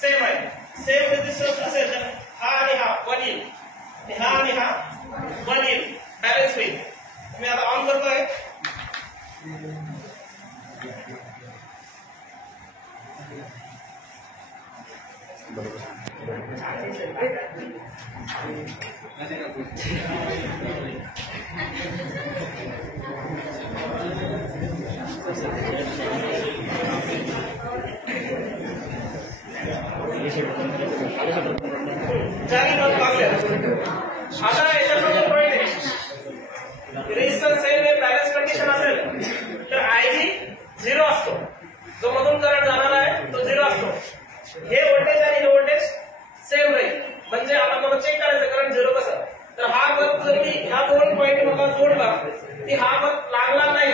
Same आहे, same resistance असेल तर हा आणि हा वन येईल, हा आणि हा वन येईल, बॅलन्स होईल. मी आता ऑन करतोय. आता याच्यामध्ये पॉईंट आहे, रेजिस्टन्स सेम आहे, बॅलन्स कंडिशन असेल तर आयजी 0 असतो, जो मधून करंट जाणार आहे तो 0 असतो. हे व्होल्टेज आणि हे व्होल्टेज सेम राहील. म्हणजे आता मला चेक करायचं करंट 0 कसं, तर हा बल्ब जर मी ह्या दोन पॉईंट मला जोडला की हा बल्ब लागला नाही,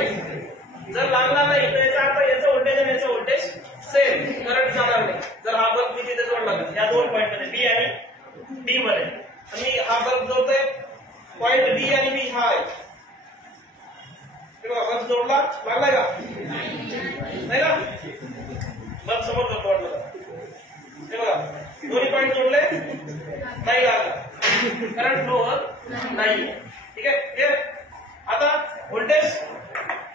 जर लागला नाही तर याचा अर्थ याचं व्होल्टेज आणि याचं व्होल्टेज सेम, करंट जाणार नाही. जर हा बल्ब मी तिथे जोडला या दोन पॉईंट मध्ये बी आणि डी मध्ये, आणि हा बल्ब जोडतोय पॉईंट डी आणि बी हा आहे, बल्ब जोडला, लागलाय का नाही का, बल्ब समोर जोडला, हे बघा दोन्ही पॉईंट जोडले, नाही लागला, करंट फ्लो होत नाही. ठीक आहे, क्लिअर. आता व्होल्टेज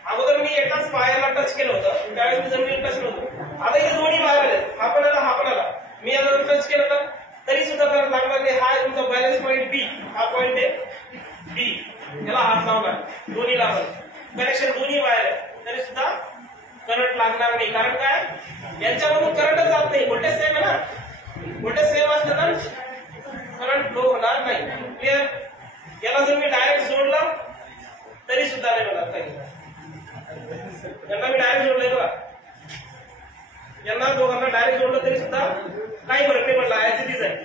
अगोदर मी एकाच वायरला टच केलं होतं, त्यावेळेस मी जमिनीला टच होतो. आता इथे दोन्ही वायर आहेत, हा पण आला हा पण आला, मी याला टच केलं तर तरी सुद्धा करंट लागला नाही. हा तुमचा बॅलन्स पॉईंट बी, हा पॉईंट आहे बी, याला हात लावला, दोन्ही लागल, कनेक्शन दोन्ही वायर आहे, तरी सुद्धा करंट लागणार नाही. कारण काय, यांच्यामधून करंटच जात नाही, व्होल्टेज सेम आहे ना, व्होल्टेज सेम असतं ना करंट फ्लो होणार नाही. क्लिअर. याला जर मी डायरेक्ट जोडलं तरी सुद्धा नाही होणार काही, यांना मी डायरेक्ट जोडलंय बघा, यांना दोघांना डायरेक्ट जोडलं तरी सुद्धा काही फरक नाही पडला, ऍज इट इज आहे.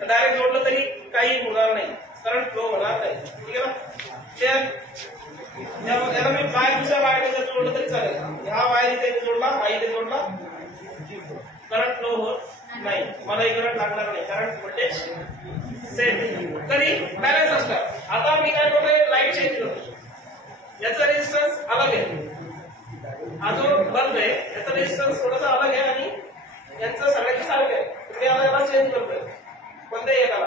तर डायरेक्ट जोडलं तरी काही होणार नाही, करंट फ्लो होणार नाही. ठीक आहे ना. याला मी दुसऱ्या वायरने जर जोडलं तरी चालेल, हा वायर इथे जोडला, हा इथे जोडला, करंट फ्लो होत नाही, मला हे करंट लागणार नाही, कारण व्होल्टेज सेम तरी बॅलन्स असतात. आता मी काय करतोय, लाईट चेंज करतो, याचा रेजिस्टन्स अलग आहे, हा जो बल्ब आहे याचा रेजिस्टन्स थोडासा अलग आहे आणि यांचं सगळ्यांची सारखं आहे. मी आता याला चेंज करतोय, कोणत्याही एकाला.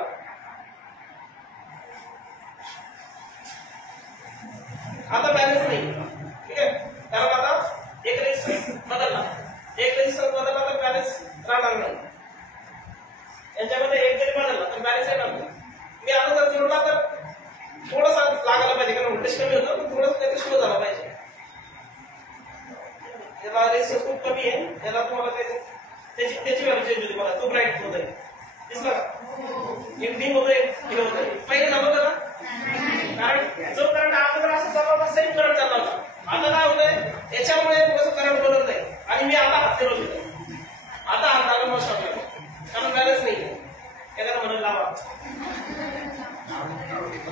आता बॅलन्स नाही. ठीक आहे, कारण आता एक रेजिस्टन्स बदलला, एक रेजिस्टन्स बदलला तर बॅलन्स राहणार नाही. यांच्यामध्ये एक जरी बदलला तर बॅलन्स येणार नाही. मी आता जर जोडला तर थोडासा लागायला पाहिजे, कारण व्होल्टेज कमी होतं, पण थोडंसं त्याचं स्लो झाला पाहिजे. याला रेजिस्टन्स खूप कमी आहे, याला तुम्हाला त्याची व्हॅल्यू चेंज होते, मला तो ब्राईट होत आहे, दिसला का, एक डीम होतोय, हे होतंय. पहिले झालं होतं ना, कारण जो करंट अगोदर असं चालला होता सेम करंट चालला होता. आता काय होतंय, याच्यामुळे थोडंसं करंट बदलत आहे आणि मी आता हात फिरवत होतो, आता हात लागला मला शॉक लागला, कारण बॅलन्स नाही आहे. एखादा म्हणून लावा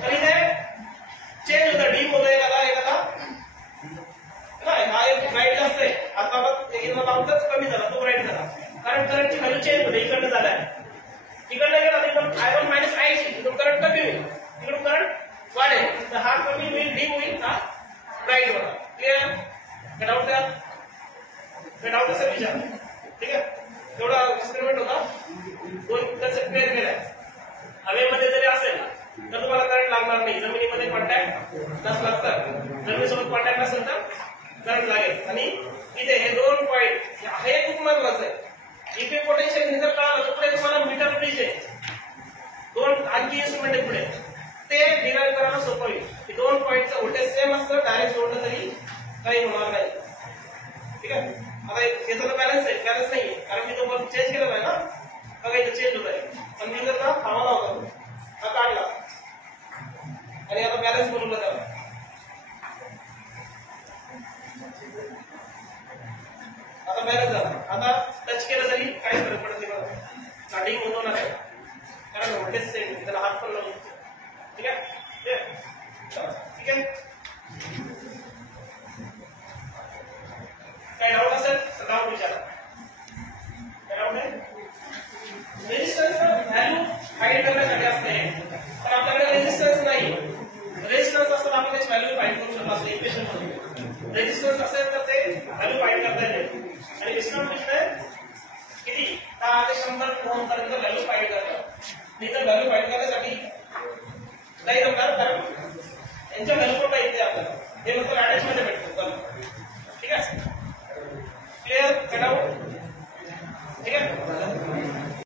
तर इथे चेंज होतं, डीम होतं एखादा नाही, हा एक ब्राईट जास्त आहे, आता लावताच कमी झाला, तो ब्राईट झाला, कारण करंटची व्हॅल्यू चेंज होते. इकडनं झालाय, इकडनं गेला तिकडून I1 मायनस I2, तिकडून करंट कमी होईल, तिकडून करंट वाढेल, तर हा कमी होईल, डीम होईल, हा ब्राईट होणार. क्लिअर. डाऊट असेल विचार. ठीक आहे, एवढा एक्सपेरिमेंट होता, दोन कन्सेप्ट क्लिअर केलाय. हवेमध्ये जरी असेल तर तुम्हाला करंट लागणार नाही, जमिनीमध्ये कॉन्टॅक्ट नसला तर, जमिनीसोबत कॉन्टॅक्ट नसेल तर करंट लागेल. आणि इथे हे दोन पॉईंट, हे खूप महत्वाचं आहे. इथे पोटेन्शियल हे जर कळालं तर पुढे तुम्हाला मीटर ब्रिज आहे, दोन आणखी इन्स्ट्रुमेंट आहे पुढे, ते डिराईव्ह करायला सोपं होईल. की दोन पॉईंटचं व्होल्टेज सेम असतं, डायरेक्ट जोडलं तरी काही होणार नाही. ठीक आहे. आता याचा बॅलन्स आहे, बॅलन्स नाहीये, कारण मी तो बल्ब चेंज केला आहे ना, बघा इथे चेंज होत आहे, पण मी जर थांबवला होता, हा काढला आणि आता बॅलन्स बनवला त्याला, आता बॅलन्स झाला. आता टच केलं तरी काही फरक पडत नाही, बघा स्टार्टिंग होतो ना, कारण व्होल्टेज सेम, त्याला हात पण लावून. ठीक आहे, ठीक आहे. काय डाऊट असेल तर डाऊट विचारा. काय डाऊट आहे? रेजिस्टन्स व्हॅल्यू हाईड करण्यासाठी असते, पण आपल्याकडे रेजिस्टन्स नाही. रेजिस्टन्स असतात रेजिस्टन्स असेल तर ते व्हॅल्यू फाइंड करता येते आणि डिस्काउंट म्हणजे किती 10 ते 100 ओम पर्यंत व्हॅल्यू फाइंड करतात. नाही तर व्हॅल्यू फाइंड करण्यासाठी नाही जमणार कारण यांच्या व्हॅल्यू पण माहिती आहे आपल्याला. हे फक्त रॅडिक्स मध्ये भेटतो. ठीक आहे क्लिअर कट आउट. ठीक आहे